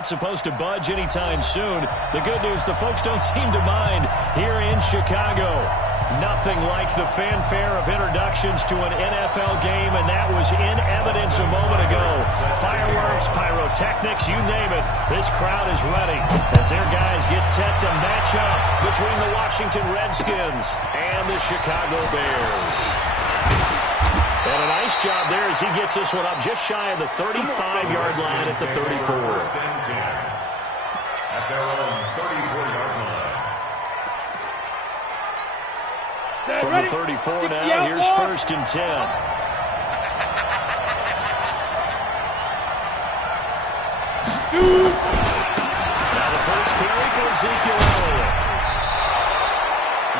Supposed to budge anytime soon. The good news, the folks don't seem to mind here in Chicago. Nothing like the fanfare of introductions to an NFL game, and that was in evidence a moment ago. Fireworks, pyrotechnics, you name it. This crowd is ready as their guys get set to match up between the Washington Redskins and the Chicago Bears. And a nice job there as he gets this one up just shy of the 35-yard line at the 34. At their own 34-yard line. From the 34 now, here's 1st and 10. Now the first carry for Ezekiel Elliott.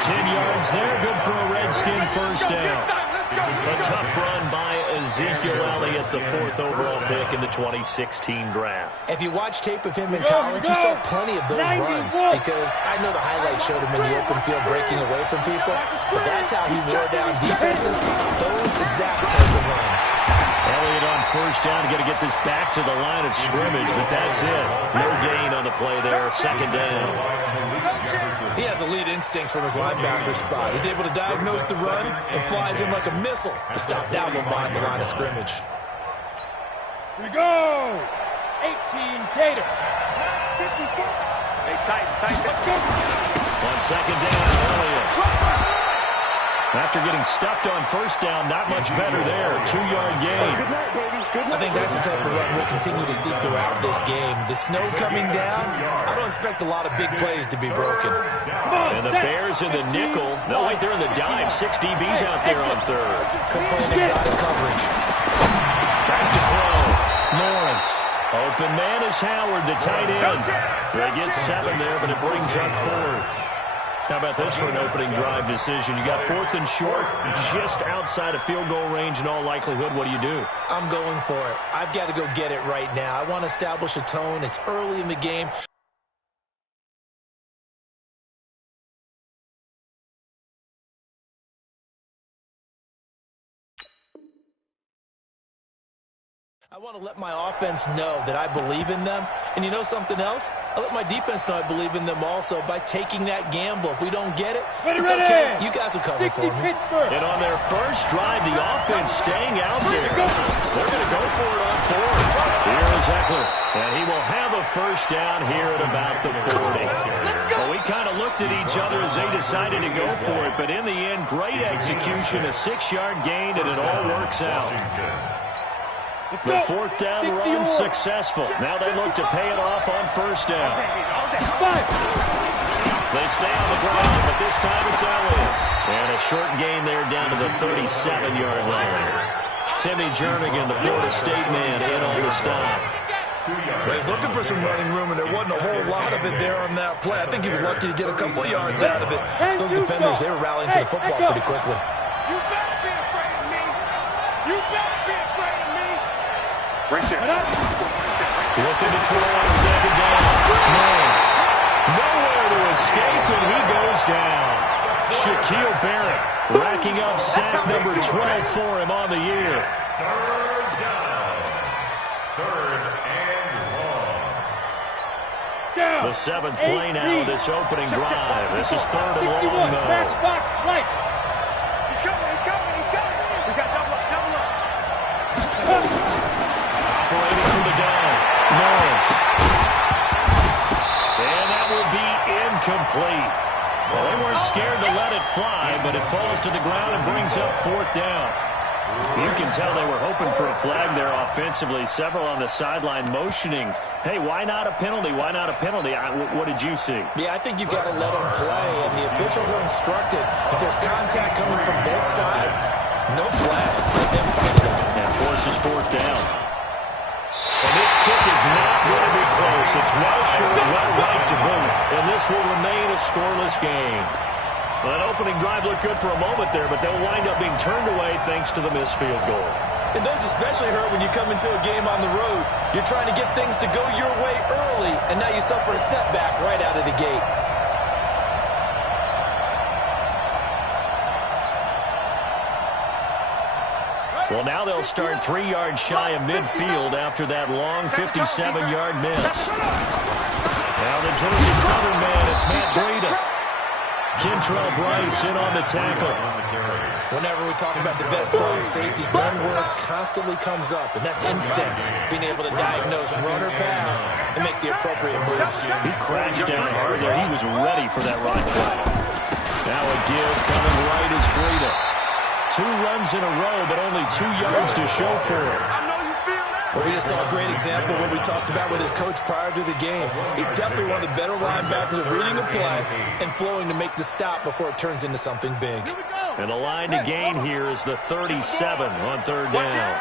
10 yards there, good for a Redskin first down. A tough run by Ezekiel Elliott, the 4th overall pick in the 2016 draft. If you watch tape of him in college, you saw plenty of those runs because I know the highlights showed him in the open field breaking away from people, but that's how he wore down defenses, those exact type of runs. Elliott on first down, got to get this back to the line of scrimmage, but that's it. No gain on the play there, 2nd down. He has elite instincts from his linebacker spot. He's able to diagnose the run and flies in like a missile to stop that one behind the line of scrimmage. Here we go. 18 Cater. 54. Hey, tight. Let's go. On 2nd down, Elliott. After getting stuffed on first down, not much better there. 2-yard gain. I think that's the type of run we'll continue to see throughout this game. The snow coming down, I don't expect a lot of big plays to be broken. And the Bears in the nickel. No, wait, they're in the dime. 6 DBs out there on 3rd. Could play an exotic coverage. Back to throw. Lawrence. Open man is Howard, the tight end. They get 7 there, but it brings up 4th. How about this for an opening drive decision? You got 4th and short, just outside of field goal range in all likelihood. What do you do? I'm going for it. I've got to go get it right now. I want to establish a tone. It's early in the game. I want to let my offense know that I believe in them. And you know something else? I let my defense know I believe in them also by taking that gamble. If we don't get it, it's okay. You guys will cover for me. And on their first drive, the offense staying out there. They're going to go for it on 4th. Here is Eckler. And he will have a first down here at about the 40. Well, we kind of looked at each other as they decided to go for it. But in the end, great execution, a 6-yard gain, and it all works out. The 4th down run successful. Now they look to pay it off on first down. They stay on the ground, but this time it's Elliott. And a short gain there down to the 37-yard line. Timmy Jernigan, the Florida State man, in on the stop. Well, he's looking for some running room, and there wasn't a whole lot of it there on that play. I think he was lucky to get a couple of yards out of it. So those defenders, they were rallying to the football pretty quickly. You better be afraid of me. You better be afraid of me. Right there. Looking to throw on 2nd down. Lawrence. Nowhere to escape, and he goes down. Shaquille Barrett racking up sack number 12 for him on the year. 3rd down. 3rd and 1. The 7th play now, this opening drive. This is 3rd and long, though. Match box right. He's coming. We got double up. Operating from the gun. Lawrence. And that will be incomplete. Well, they weren't scared to let it fly, but it falls to the ground and brings up 4th down. You can tell they were hoping for a flag there offensively. Several on the sideline motioning. Hey, why not a penalty? Why not a penalty? What did you see? Yeah, I think you've got to let them play, and the officials are instructed. If there's contact coming from both sides, no flag. Let them fight it out. And forces 4th down. And this kick is not going to be close. It's well short, well right to boot. And this will remain a scoreless game. Well, that opening drive looked good for a moment there, but they'll wind up being turned away thanks to the missed field goal. And those especially hurt when you come into a game on the road. You're trying to get things to go your way early, and now you suffer a setback right out of the gate. Well, now they'll start 3 yards shy of midfield after that long 57-yard miss. Now the Georgia Southern man, it's Matt Breida. Kentrell Bryce in on the tackle. Whenever we talk about the best strong safeties, one word constantly comes up, and that's instincts. Being able to diagnose run or pass and make the appropriate moves. He crashed down hard there. He was ready for that run play. Now a give coming right is Breida. 2 runs in a row, but only 2 yards to show for it. Well, we just saw a great example of what we talked about with his coach prior to the game. He's definitely one of the better linebackers at reading a play and flowing to make the stop before it turns into something big. And the line to gain here is the 37 on 3rd down.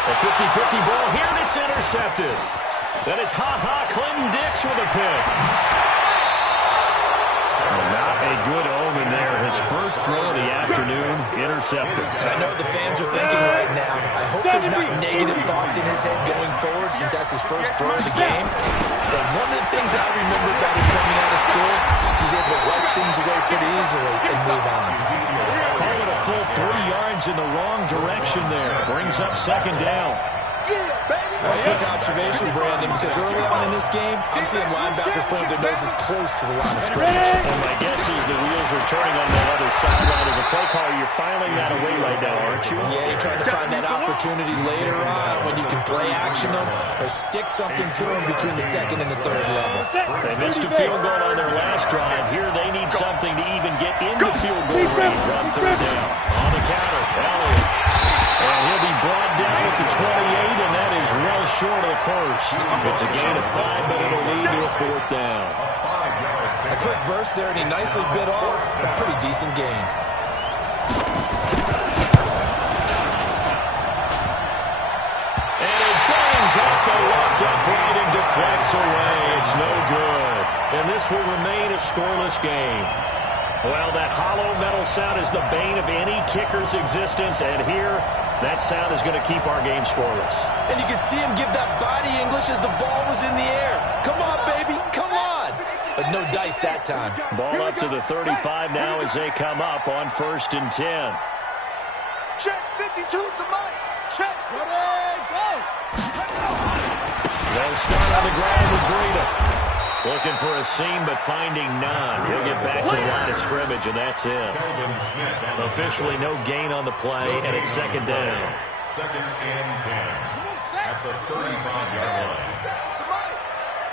A 50-50 ball here, and it's intercepted. Then it's Clinton Dix with a pick. Not a good omen there. His first throw of the afternoon, intercepted. I know what the fans are thinking right now. I hope there's not negative thoughts in his head going forward since that's his first throw of the game. But one of the things I remember about him coming out of school is he's able to wipe things away pretty easily and move on. Call it a full 3 yards in the wrong direction there. Brings up 2nd down. Well, quick observation, Brandon, because early on in this game, I'm seeing linebackers putting their noses close to the line of scrimmage. And my guess is the wheels are turning on that other sideline. As a play caller, you're filing that away right now, aren't you? Yeah, you're trying to find that opportunity later on when you can play action them or stick something to them between the 2nd and the 3rd level. They missed a field goal on their last drive. Here they need something to even get into field goal range on 3rd down. On the counter, Elliott. And he'll be brought down at the 28, and that is well short of the first. It's a gain of 5, but it'll lead to a 4th down. A quick burst there, and he nicely bit off a pretty decent gain. And it bangs off the left upright and deflects away. It's no good. And this will remain a scoreless game. Well, that hollow metal sound is the bane of any kicker's existence, and here, that sound is going to keep our game scoreless. And you can see him give that body English as the ball was in the air. Come on, baby, come on. But no dice that time. Ball up to the 35 now as they come up on 1st and 10. Check, 52's the mic. Check. Ready, go. They'll start on the ground with Breida. Looking for a seam, but finding none. He'll get back to the line of scrimmage, and that's it. Officially no gain on the play, and it's 2nd down. 2nd and 10 at the 35-yard line.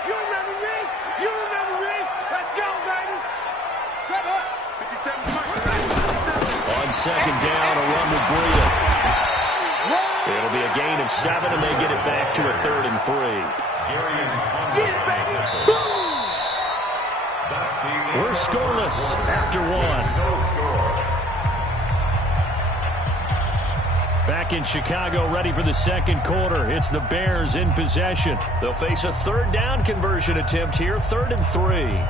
You remember me? You remember me? Let's go, baby. Set up. 57. On 2nd down, a run with Breida. It'll be a gain of 7, and they get it back to a 3rd and 3. Get it, baby. We're scoreless after 1. Back in Chicago, ready for the 2nd quarter. It's the Bears in possession. They'll face a 3rd down conversion attempt here, 3rd and 3.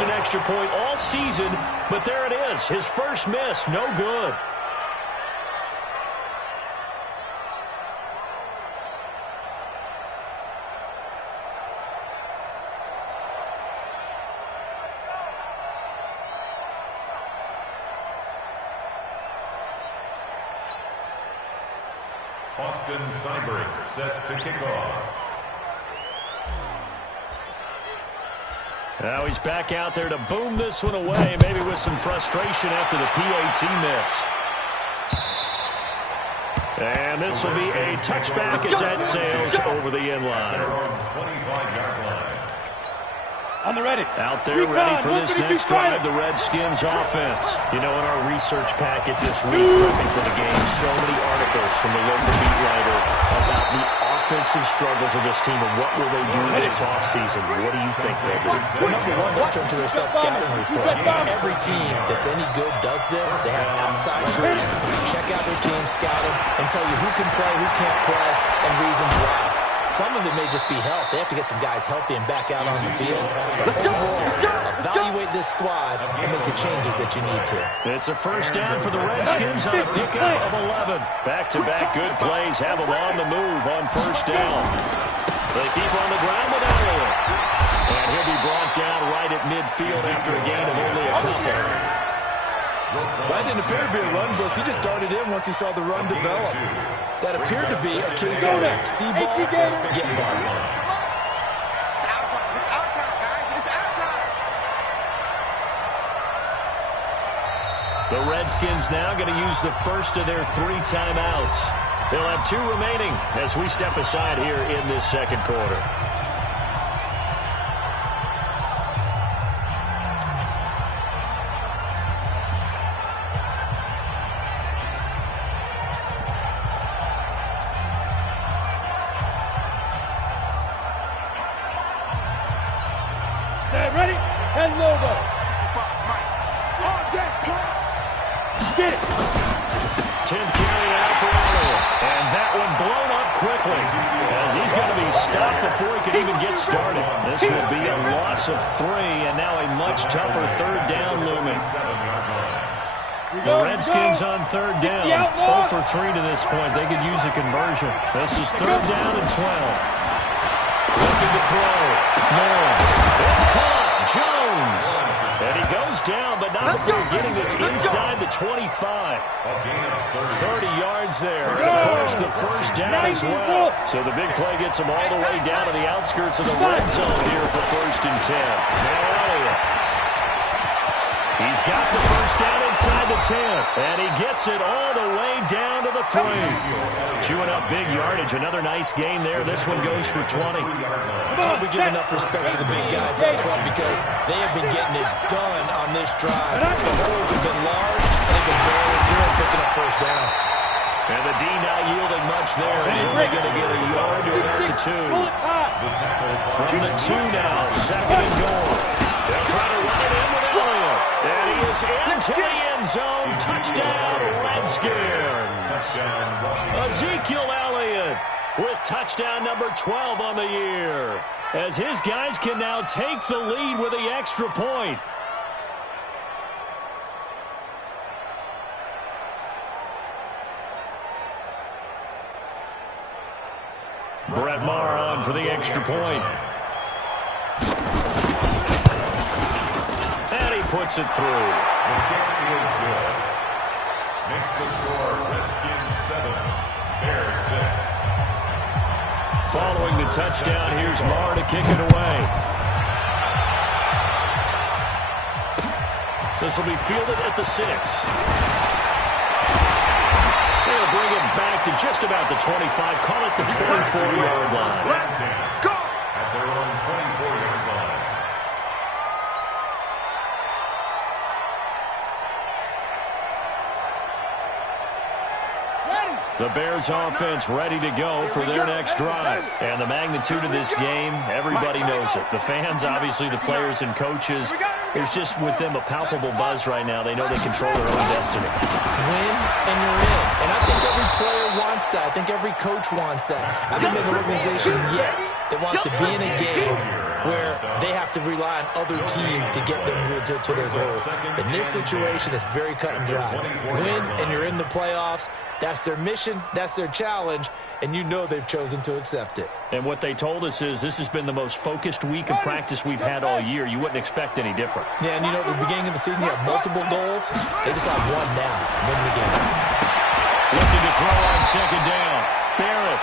An extra point all season, but there it is. His first miss, no good. Austin Seibert set to kick off. Now he's back out there to boom this one away, maybe with some frustration after the PAT miss. And this will be a touchback as that sails over the end line. 25-yard line. On the ready. Out there ready for this next drive, the Redskins offense. You know, in our research packet this week, prepping for the game, so many articles from the local beat writer about the offensive struggles of this team and what will they do this offseason. What do you think they'll do? Well, number one, they'll turn to their self-scouting report. Every team that's any good does this. They have outside groups, check out their team, scout them, and tell you who can play, who can't play, and reasons why. Some of it may just be health. They have to get some guys healthy and back out on the field. But overall, evaluate this squad and make the changes that you need to. It's a first down for the Redskins on a pickup of 11. Back-to-back good plays have them on the move on first down. They keep on the ground with Elliott. And he'll be brought down right at midfield after a gain of only a couple. That didn't appear to be a run blitz. He just darted in once he saw the run develop. That appeared to be a case of see ball, get ball. It's our time. It's our time, guys. It's our time. The Redskins now going to use the first of their 3 timeouts. They'll have 2 remaining as we step aside here in this second quarter. Ready? And Lobo. Get it. 10th carry out for Elliott. And that one blown up quickly as he's going to be stopped before he can even get started. This will be a loss of 3 and now a much tougher third down looming. The Redskins on third down. 0 for 3 to this point. They could use a conversion. This is third down and 12. Looking to throw. Morris. It's caught. Jones. And he goes down, but not before getting this inside the 25. 30 yards there. And of course, the first down as well. So the big play gets him all the way down to the outskirts of the red zone here for first and 10. Now Elliott. He's got the first down inside the 10. And he gets it all the way down to the 3. Chewing up big yardage. Another nice gain there. This one goes for 20. We give enough respect to the big guys up front because they have been getting it done on this drive. The holes have been large, and they've been barreling through and picking up first downs. And the D not yielding much there. He's only going to get a yard to about the 2. From the 2 now, second and goal. They'll try to run it in with Elliott. And he is into the end zone. Touchdown, Redskins. Ezekiel Elliott with touchdown number 12 on the year, as his guys can now take the lead with the extra point. Brett Maher on for the extra point. And he puts it through. The kick is good. Makes the score Redskins 7, Bears 6. Following the touchdown, here's Maher to kick it away. This will be fielded at the 6. They'll bring it back to just about the 25, call it the 24-yard line. Go! At their own 24-yard line. The Bears offense ready to go for their next drive. And the magnitude of this game, everybody knows it. The fans, obviously the players and coaches, there's just with them a palpable buzz right now. They know they control their own destiny. Win and you're in. And I think every player wants that. I think every coach wants that. I haven't been an organization yet that wants to be in a game where they have to rely on other teams to get them to their goals. In this situation, it's very cut and dry. Win and you're in the playoffs. That's their mission. That's their challenge. And you know they've chosen to accept it. And what they told us is this has been the most focused week of practice we've had all year. You wouldn't expect any different. Yeah, and you know, at the beginning of the season, you have multiple goals. They just have one now. Win the game. Looking to throw on second down. Barrett.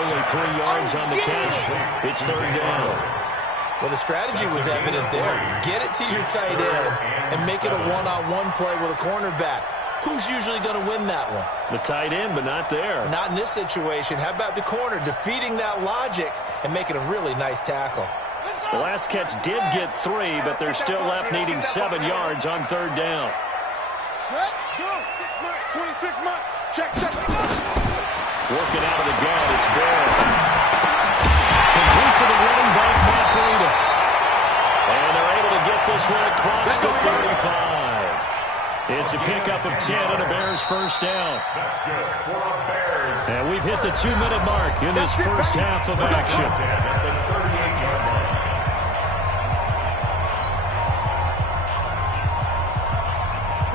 Only 3 yards on the catch. It's third down. Well, the strategy was evident there. Get it to your tight end and make it a one-on-one play with a cornerback. Who's usually going to win that one? The tight end, but not there. Not in this situation. How about the corner defeating that logic and making a really nice tackle? The last catch did get 3, but they're still left needing 7 yards on third down. 26 months. Check. Working out of the gun, it's Barrett. Complete to the running back, Matt Breida. And they're able to get this one across the 35. It's a pickup of 10 and a Bears first down. That's good for a Bears. And we've hit the 2-minute mark in this first half of action. At the 38-yard line.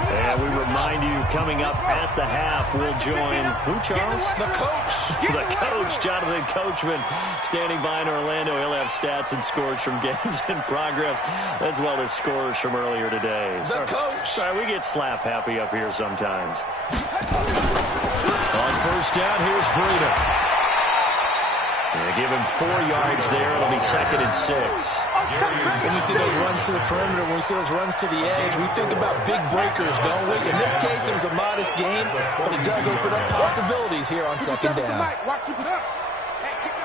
And we remind you, coming up at the half, we'll join who, Charles? The coach. The coach, Jonathan Coachman, standing by in Orlando. He'll have stats and scores from games in progress, as well as scores from earlier today. The coach. Sorry, we get slap happy up here sometimes. On first down, here's Breida. Give him 4 yards there. It'll be second and 6. When we see those runs to the perimeter, when we see those runs to the edge, we think about big breakers, don't we? In this case, it was a modest game, but it does open up possibilities here on second down. Watch it up. Hey, get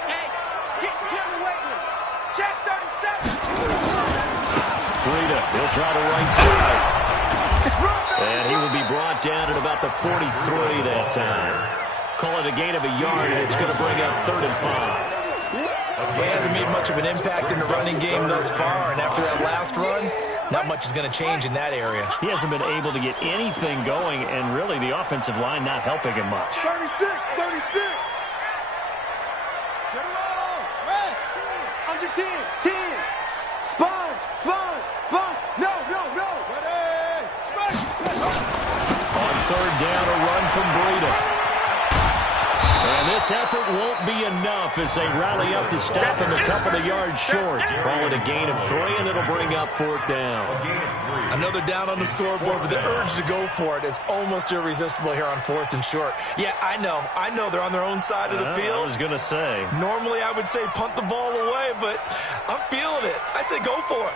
the weight room. Check 37. Breida, he'll try the right side. And he will be brought down at about the 43 that time. Call it a gain of a yard, and it's going to bring up 3rd and 5. He hasn't made much of an impact in the running game thus far, and after that last run, not much is going to change in that area. He hasn't been able to get anything going, and really the offensive line not helping him much. 36. Get it on. Red. Under 10. Sponge. No. Ready. On third down, a run from Breida. And this effort won't be enough as they rally up to stop him a couple of yards short. Call it a gain of 3, and it'll bring up 4th down. Another down on the scoreboard, but the urge to go for it is almost irresistible here on 4th and short. Yeah, I know they're on their own side of the field. I was going to say. Normally I would say punt the ball away, but I'm feeling it. I say go for it.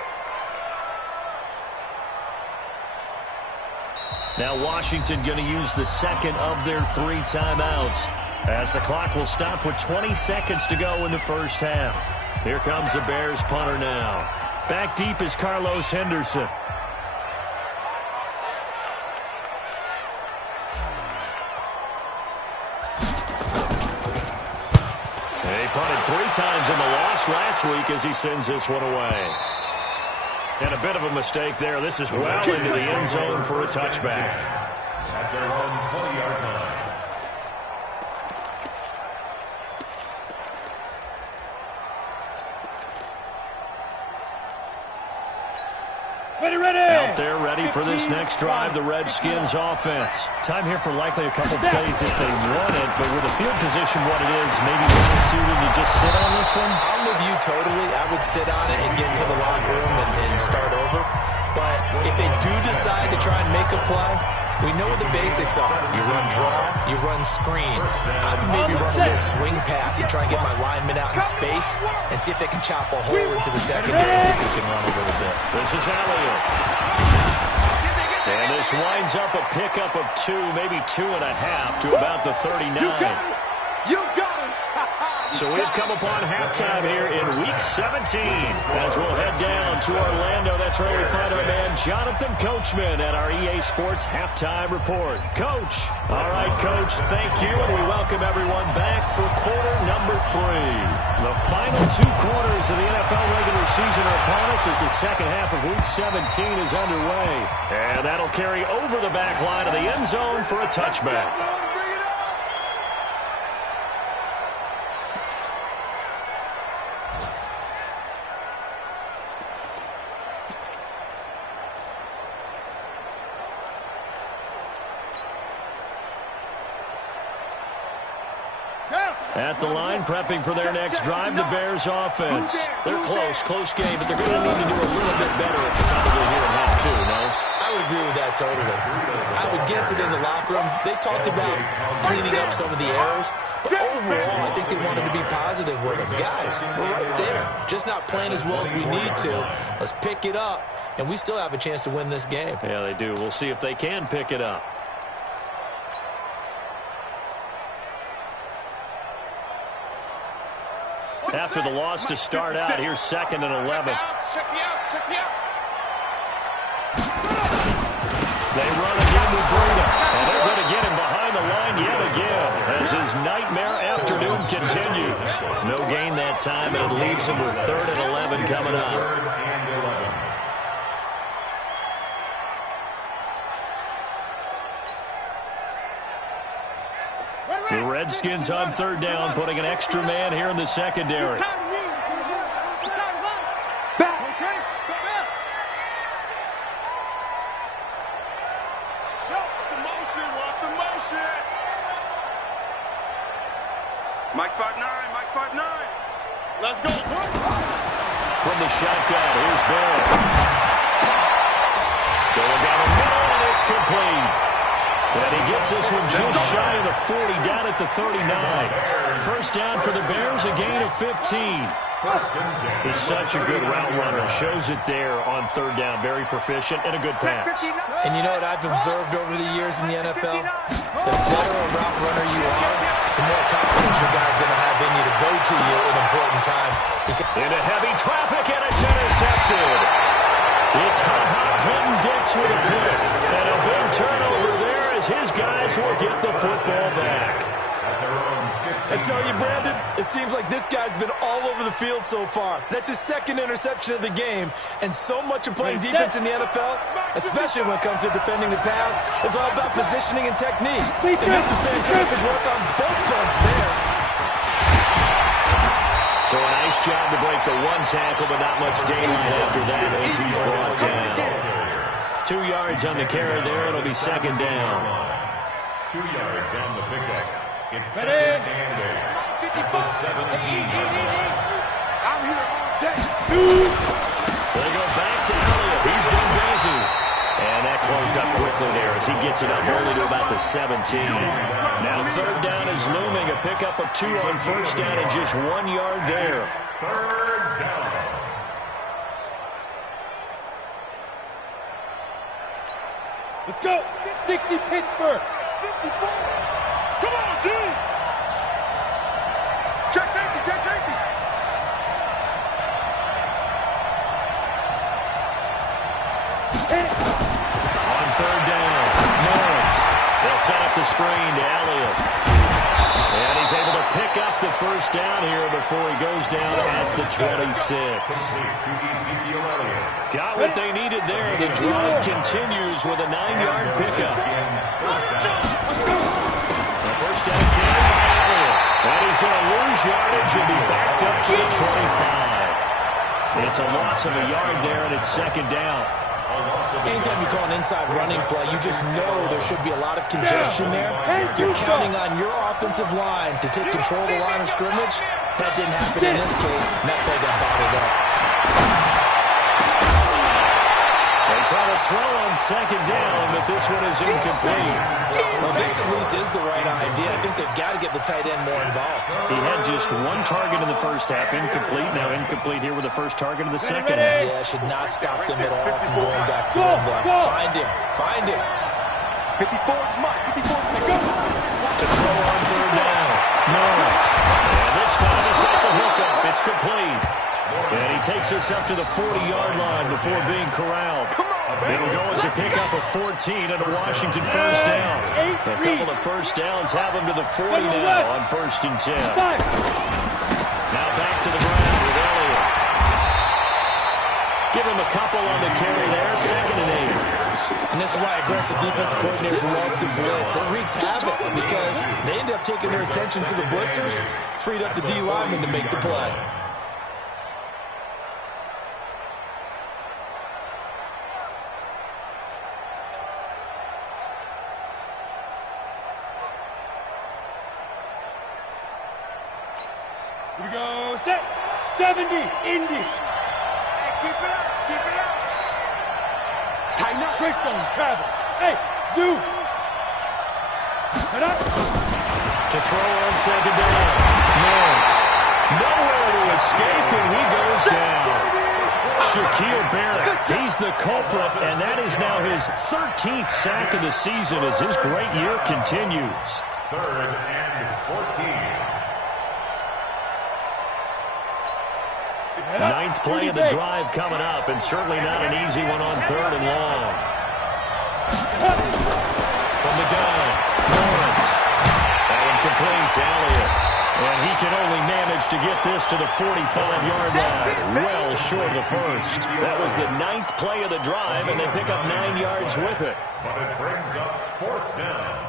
Now Washington going to use the second of their 3 timeouts, as the clock will stop with 20 seconds to go in the first half. Here comes the Bears punter now. Back deep is Carlos Henderson. He punted 3 times in the loss last week as he sends this one away. And a bit of a mistake there. This is well into the end zone for a touchback. At their own 20-yard line. Ready. Out there ready for this next drive, the Redskins offense. Time here for likely a couple plays if they want it, but with the field position what it is, maybe well suited to just sit on this one? I'm with you totally. I would sit on it and get into the locker room and start over. But if they do decide to try and make a play, we know what the basics are. You run draw, you run screen. I would maybe run a little swing pass and try and get my linemen out in space and see if they can chop a hole into the secondary and see if they can run a little bit. This is Elliott. And this winds up a pickup of 2, maybe 2.5 to about the 39. You got it. So we've come upon halftime here in Week 17 as we'll head down to Orlando. That's where we find our man Jonathan Coachman at our EA Sports Halftime Report. Coach. All right, Coach, thank you, and we welcome everyone back for quarter number 3. The final 2 quarters of the NFL regular season are upon us as the second half of Week 17 is underway. And that'll carry over the back line of the end zone for a touchback. At the line, prepping for their next drive, the Bears offense. They're close game, but they're going to need to do a little bit better probably here in half two, no? I would agree with that totally. I would guess it in the locker room. They talked about cleaning up some of the errors, but overall, I think they wanted to be positive with them. Guys, we're right there. Just not playing as well as we need to. Let's pick it up, and we still have a chance to win this game. Yeah, they do. We'll see if they can pick it up. After the loss to start out, here's 2nd and 11. Check me out. They run again with Bruno, and they're going to get him behind the line yet again as his nightmare afternoon continues. No gain that time, and it leaves him with 3rd and 11 coming up. The Redskins on 3rd down, putting an extra man here in the secondary. Mike 5'9", Mike 5'9". Let's go. From the shotgun, here's Barrett. Going down the middle, and it's complete. And he gets this one just shy of the 40, down at the 39. First down for the Bears, a gain of 15. He's such a good route runner. Shows it there on 3rd down. Very proficient and a good pass. And you know what I've observed over the years in the NFL? The better a route runner you are, the more confidence your guy's going to have in you to go to you in important times. Into heavy traffic, and it's intercepted. It's Clinton Dix with a pick. And a big turnover there as his guys will get the football back. I tell you, Brandon, it seems like this guy's been all over the field so far. That's his 2nd interception of the game. And so much of playing defense in the NFL, especially when it comes to defending the pass, is all about positioning and technique. And this is fantastic work on both fronts there. So a nice job to break the one tackle, but not much daylight after that as he's brought down. 2 yards on the carry there. It'll be 2nd down. 2 yards on the pickup. It's 2nd and 8 at the 17. I'm here all day. They go back to Elliott. He's been busy. And that closed up quickly there as he gets it up only to about the 17. Now 3rd down is looming. A pickup of 2 on 1st down and just 1 yard there. 3rd down. Let's go. 60 Pittsburgh. 54. Come on, D. Check safety. On 3rd down, Norris. They'll set up the screen to Elliott. And he's able to pick up the 1st down here before he goes down at the 26. Got what they needed there. The drive continues with a 9-yard pickup. The 1st down carry by Elliott. And he's going to lose yardage and be backed up to the 25. It's a loss of a yard there, and it's 2nd down. Anytime you call an inside running play, you just know there should be a lot of congestion there. You're counting on your offensive line to take control of the line of scrimmage. That didn't happen in this case, and that play got bottled up. They try to throw on 2nd down, but this one is incomplete. Well, this at least is the right idea. I think they've got to get the tight end more involved. He had just 1 target in the first half, incomplete. Now incomplete here with the first target of the second half. Yeah, should not stop them at all from going back to him, though. Find him. 54, Mike, 54, go. To throw on 3rd down. Norris. And this time he's got the hookup. It's complete. And he takes us up to the 40-yard line before being corralled. It'll go as a pickup of 14 and a Washington 1st down. A couple of 1st downs have him to the 40 now on 1st and 10. Now back to the ground with Elliott. Give him a couple on the carry there, 2nd and 8. And this is why aggressive defensive coordinators love to blitz. It wreaks havoc because they end up taking their attention to the blitzers, freed up the D lineman to make the play. we go. Set. 70. Indy. Hey, keep it up. Keep it up. Tighten up. Christone, travel. Hey, Zoo. Head up. To throw on second down. Lawrence. Nowhere to escape, and he goes down. Shaquille Barrett, he's the culprit, and that is now his 13th sack of the season as his great year continues. 3rd and 14. Ninth play of the drive coming up, and certainly not an easy one on 3rd and long. From the gun, Lawrence. That one complete to Elliott. And he can only manage to get this to the 45-yard line. Well short of the first. That was the 9th play of the drive, and they pick up 9 yards with it. But it brings up 4th down.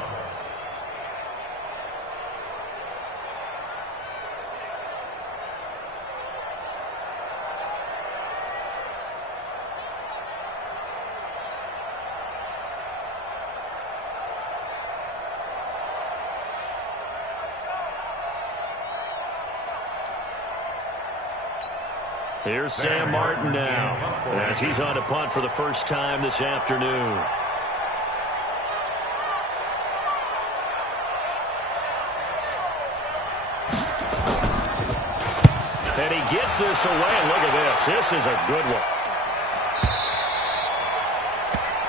Here's Sam Martin now, as he's on to punt for the first time this afternoon. And he gets this away, and look at this. This is a good one.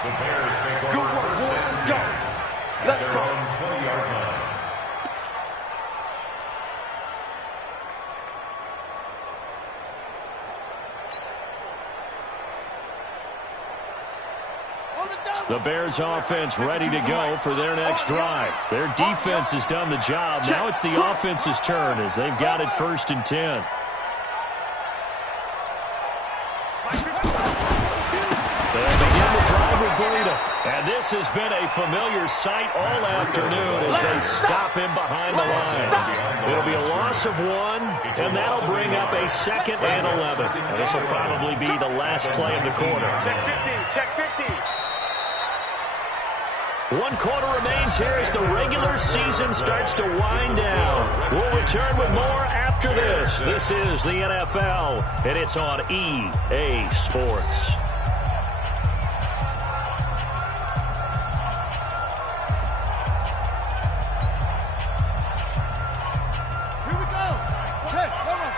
The Bears take over. Good work, let's go. Let's go. 20-yard line. The Bears offense ready to go for their next drive. Their defense has done the job. Now it's the offense's turn as they've got it 1st and 10. They'll begin the drive with Breida. And this has been a familiar sight all afternoon as they stop him behind the line. It'll be a loss of 1, and that'll bring up a 2nd and 11. And this will probably be the last play of the quarter. Check 50. Check 50. 1 quarter remains here as the regular season starts to wind down. We'll return with more after this. This is the NFL, and it's on EA Sports. Here we go. Okay, hold on.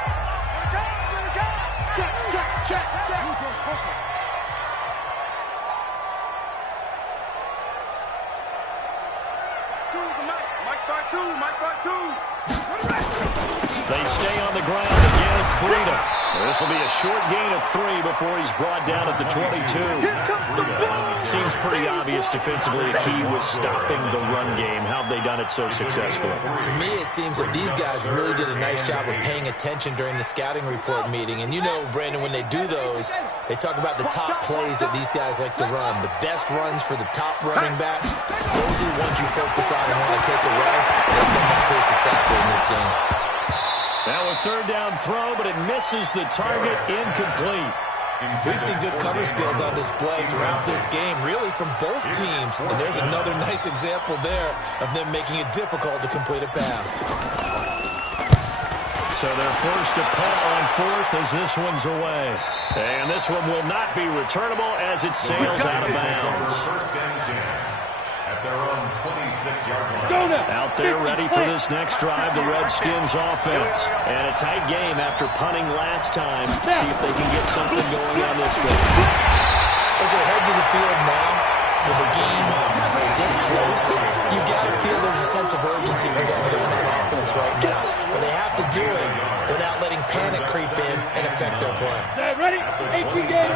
Here we go. Check, check, check, check. Mike 5-2. They stay on the ground. Again, it's Breida. This will be a short gain of 3 before he's brought down at the 22. Seems pretty obvious defensively a key was stopping the run game. How have they done it so successfully? To me, it seems that these guys really did a nice job of paying attention during the scouting report meeting. And you know, Brandon, when they do those, they talk about the top plays that these guys like to run. The best runs for the top running back, those are the ones you focus on and want to take away. And they've done that pretty successfully in this game. Now a 3rd down throw, but it misses the target, incomplete. We've seen good cover skills on display throughout this game, really from both teams. And there's another nice example there of them making it difficult to complete a pass. So they're forced to punt on 4th as this one's away. And this one will not be returnable as it sails out of bounds. 1st and 10 at their own 26-yard line. Out there ready for this next drive, the Redskins offense. And a tight game after punting last time. See if they can get something going on this drive. As they head to the field now, with the game this close, you got to feel there's a sense of urgency for them on that offense right now. But they have to do it without letting panic creep in and affect their play. Ready? 18 game.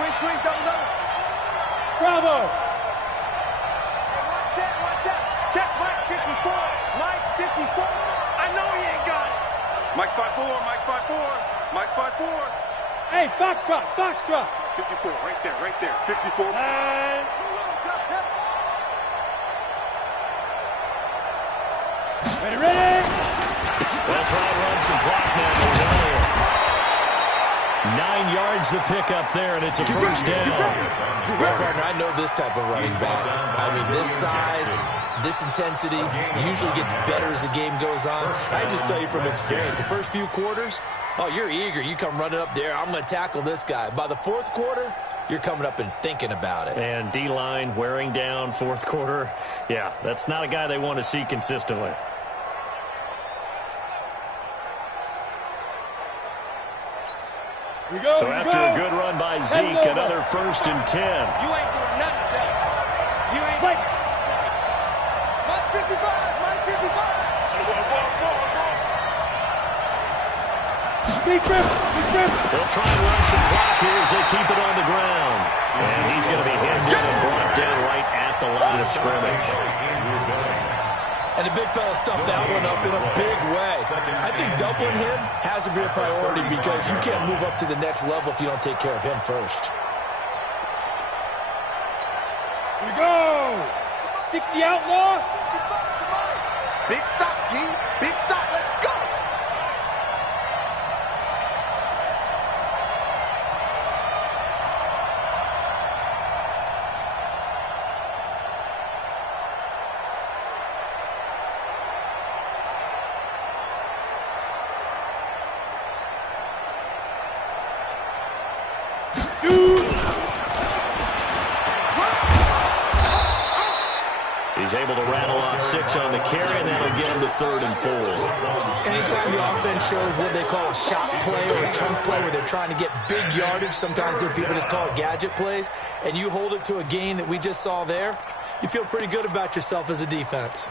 54. Squeeze, double. Bravo. One set. Check Mike 54. Mike 54. I know he ain't got it. Mike 5-4. Mike 5-4. Hey, Foxtrot. 54, right there. 54. And ready? They'll try and run some clock now. 9 yards to pick up there, and it's a 1st down. Well, partner, I know this type of running back. I mean, this size, This intensity usually gets better as the game goes on. I just tell you from experience, the first few quarters, oh, you're eager. You come running up there, I'm going to tackle this guy. By the fourth quarter, you're coming up and thinking about it. And D-line wearing down fourth quarter. Yeah, that's not a guy they want to see consistently. So after a good run by Zeke, another 1st and 10. You ain't doing nothing today. You ain't like Mike 55, Mike 55. Big rip. They'll try and run some clock here as they keep it on the ground. And he's going to be hemmed in and brought down right at the line of scrimmage. And the big fella stuffed that one up in a big way. I think doubling him has to be a priority because you can't move up to the next level if you don't take care of him first. Here we go. 60 outlaw. Big stop, G. Big stop. Let's go. He's able to rattle off 6 on the carry, and that'll get him to 3rd and 4. Anytime the offense shows what they call a shot play or a chunk play where they're trying to get big yardage, sometimes people just call it gadget plays, and you hold it to a gain that we just saw there, you feel pretty good about yourself as a defense.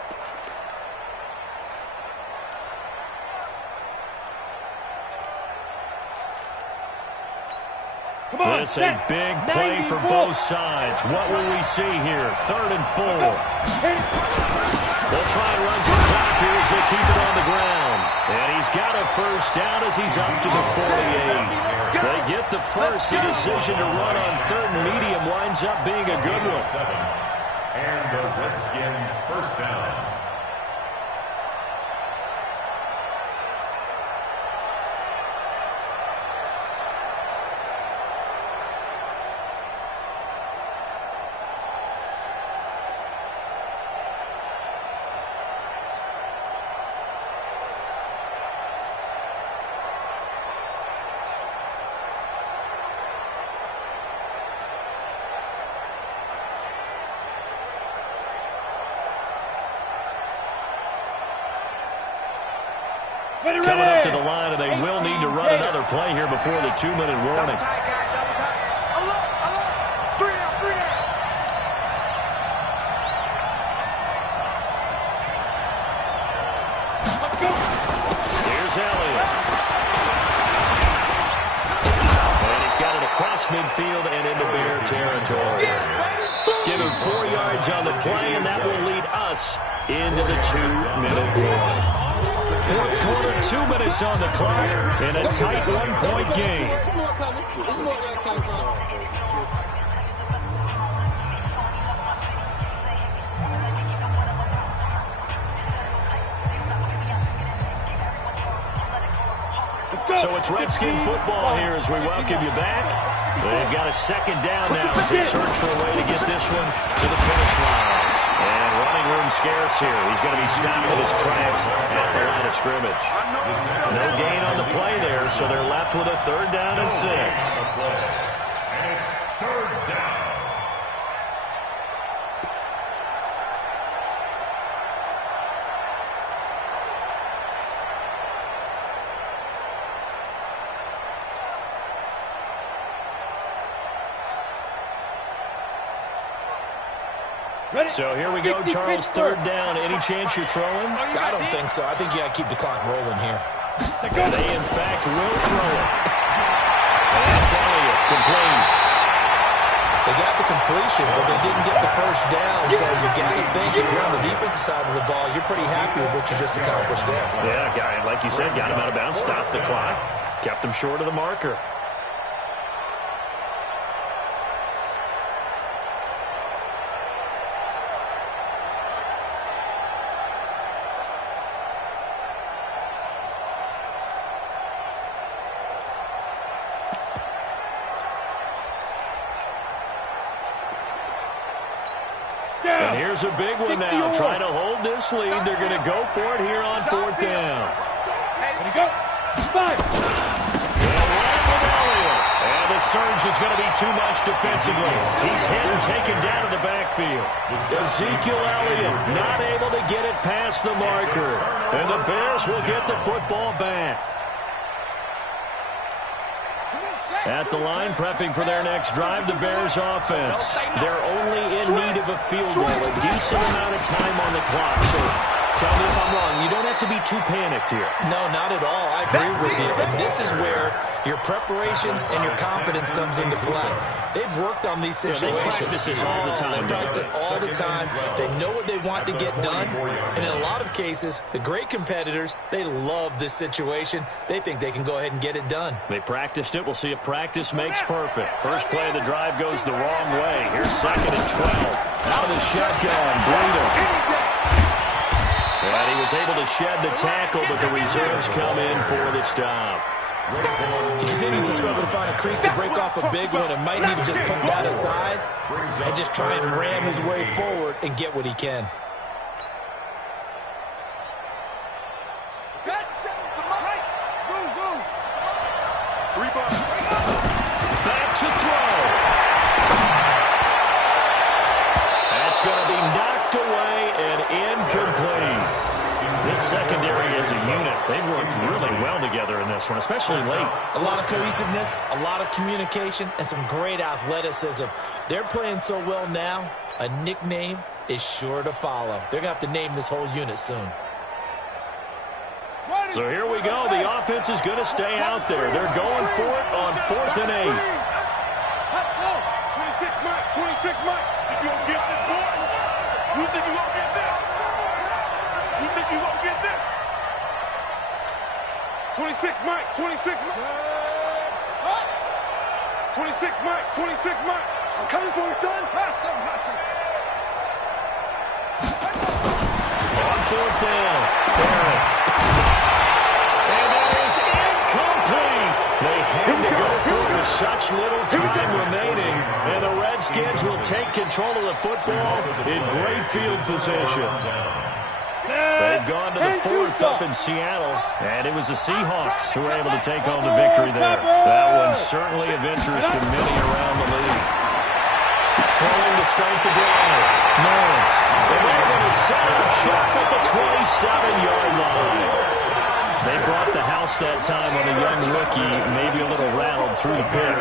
This a big play for both sides. What will we see here? 3rd and 4. They'll try and run some clock here as they keep it on the ground. And he's got a 1st down as he's up to the 48. They get the first. The decision to run on 3rd and medium winds up being a good one. And the Redskin 1st down. Coming up to the line, and they will need to run another play here before the 2-minute warning. Here's Elliott. And he's got it across midfield and into Bear territory. Give him 4 yards on the play, and that will lead us into the 2-minute warning. Fourth quarter, 2 minutes on the clock, in a tight 1-point game. So it's Redskin football here as we welcome you back. They've got a 2nd down now as they search for a way to get this one to the finish line. And running room scarce here. He's going to be stopped in his tracks at the line of scrimmage. No gain on the play there, so they're left with a 3rd down and 6. And it's 3rd down. So here we go, Charles, 3rd down. Any chance you're throwing? I don't think so. I think you got to keep the clock rolling here. They, in fact, will throw it. And that's Elliott, complete. They got the completion, but they didn't get the 1st down. So you got to think if you're on the defensive side of the ball, you're pretty happy with what you just accomplished there. Yeah, guy, like you said, got him out of bounds, stopped the clock, kept him short of the marker. And here's a big one now. Trying to hold this lead. They're going to go for it here on 4th down. Ready, go. 5. And the surge is going to be too much defensively. He's hit and taken down in the backfield. Ezekiel Elliott not able to get it past the marker. And the Bears will get the football back. At the line, prepping for their next drive, the Bears offense. They're only in need of a field goal, a decent amount of time on the clock. So tell me if I'm wrong. You don't have to be too panicked here. No, not at all. I agree with you. And this is where your preparation and your confidence comes into play. They've worked on these situations. They practice this all the time. They practice it all the time. They know what they want to get done. And in a lot of cases, the great competitors, they love this situation. They think they can go ahead and get it done. They practiced it. We'll see if practice makes perfect. First play of the drive goes the wrong way. Here's 2nd and 12. Out of the shotgun, Breida. And he was able to shed the tackle, but the reserves come in for the stop. He continues to struggle to find a crease to break off a big one and might need to just put that aside and just try and ram his way forward and get what he can. Back to throw. That's going to be knocked away and incomplete. This secondary as a unit, they've worked really well together in this one, especially late. A lot of cohesiveness, a lot of communication, and some great athleticism. They're playing so well now, a nickname is sure to follow. They're going to have to name this whole unit soon. So here we go. The offense is going to stay out there. They're going for it on 4th and 8. 26 Mike, 26 Mike. If you don't get this boy, you think you won't get this? You think you won't get this? 26 Mike, 26 Mike. 26 Mike, 26 Mike. I'm coming for you, son. Hustle, hustle. On 4th down, Barrett. And that is incomplete. They had to go for it with such little time remaining. And the Redskins will take control of the football in great field position. They've gone to the 4th up in Seattle, and it was the Seahawks who were able to take home the victory there. That one's certainly of interest to many around the league. Throwing to start the drive. Lawrence. And they're going to set up shop at the 27-yard line. They brought the house that time on a young rookie, maybe a little rattled through the pick.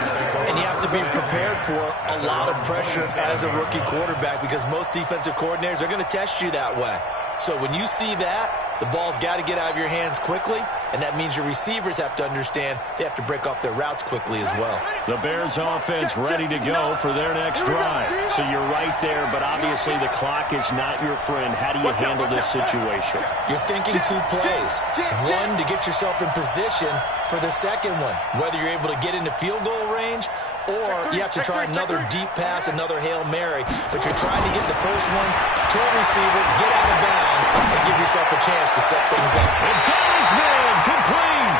And you have to be prepared for a lot of pressure as a rookie quarterback because most defensive coordinators are going to test you that way. So when you see that, the ball's got to get out of your hands quickly, and that means your receivers have to understand they have to break off their routes quickly as well. The Bears offense ready to go for their next drive. So you're right there, but obviously the clock is not your friend. How do you handle this situation? You're thinking 2 plays. One, to get yourself in position for the second one, whether you're able to get into field goal range or you have to try another deep pass, another Hail Mary, but you're trying to get the first one to a receiver, get out of bounds, and give yourself a chance to set things up. And Gaisman complete.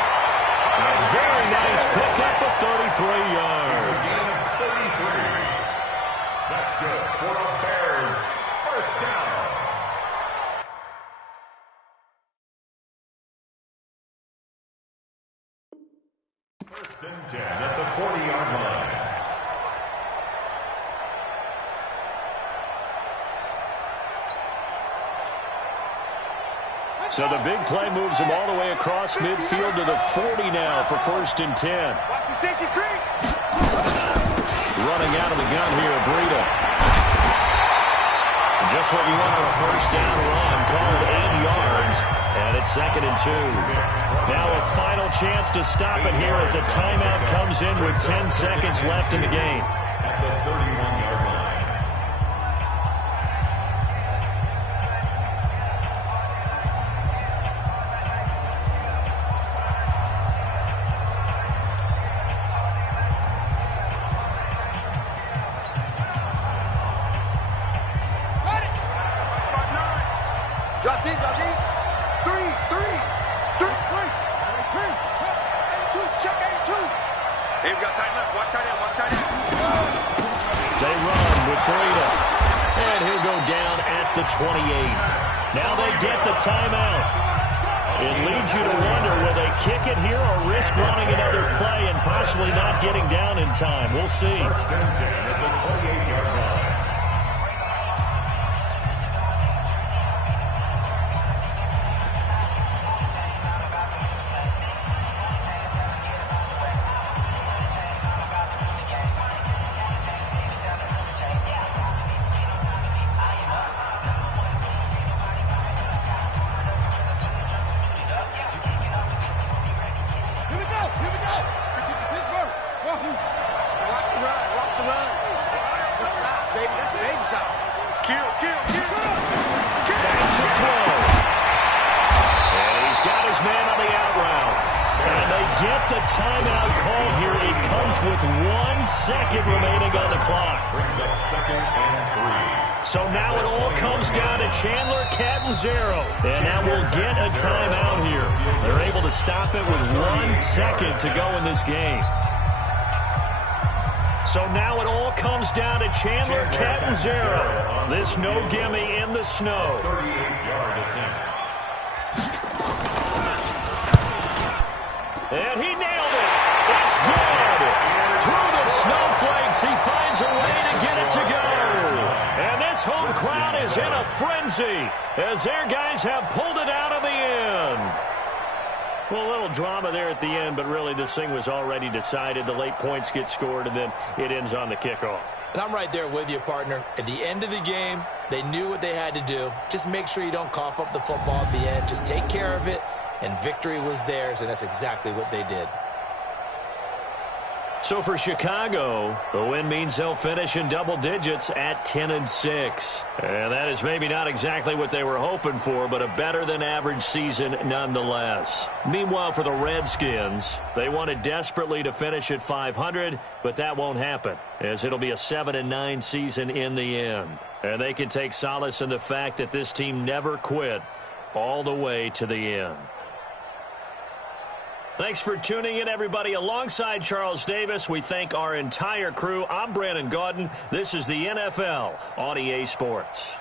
A very nice pickup of 33 yards. 33. That's good for the Bears. First down. First and 10 at the 40-yard line. So the big play moves him all the way across midfield to the 40 now for 1st and 10. Watch the safety creep. Running out of the gun here, Breida. Just what you want on a first down run, called 8 yards, and it's 2nd and 2. Now a final chance to stop it here as a timeout comes in with 10 seconds left in the game. At the 31-yard line. Drop deep, drop deep. 3, 3. And 2, check 8-2. Hey, we got tight left, watch tight end, watch tight end. They run with Breida. And he'll go down at the 28. Now they get the timeout. It leads you to wonder, will they kick it here or risk running another play and possibly not getting down in time? We'll see. First and 10 at the 28-yard line. Timeout called here. It comes with 1 second remaining on the clock. Brings up 2nd and 3. So now it all comes down to Chandler Catanzaro. And now we'll get a timeout here. They're able to stop it with 1 second to go in this game. So now it all comes down to Chandler Catanzaro. This no-gimme in the snow. 38-yard attempt. And he nailed it. It's good. Through the snowflakes, he finds a way to get it to go. And this home crowd is in a frenzy as their guys have pulled it out of the end. Well, a little drama there at the end, but really this thing was already decided. The late points get scored, and then it ends on the kickoff. And I'm right there with you, partner. At the end of the game, they knew what they had to do. Just make sure you don't cough up the football at the end. Just take care of it. And victory was theirs, and that's exactly what they did. So for Chicago, the win means they'll finish in double digits at 10-6. And that is maybe not exactly what they were hoping for, but a better-than-average season nonetheless. Meanwhile, for the Redskins, they wanted desperately to finish at 500, but that won't happen, as it'll be a 7-9 season in the end. And they can take solace in the fact that this team never quit all the way to the end. Thanks for tuning in, everybody. Alongside Charles Davis, we thank our entire crew. I'm Brandon Gaudin. This is the NFL on EA Sports.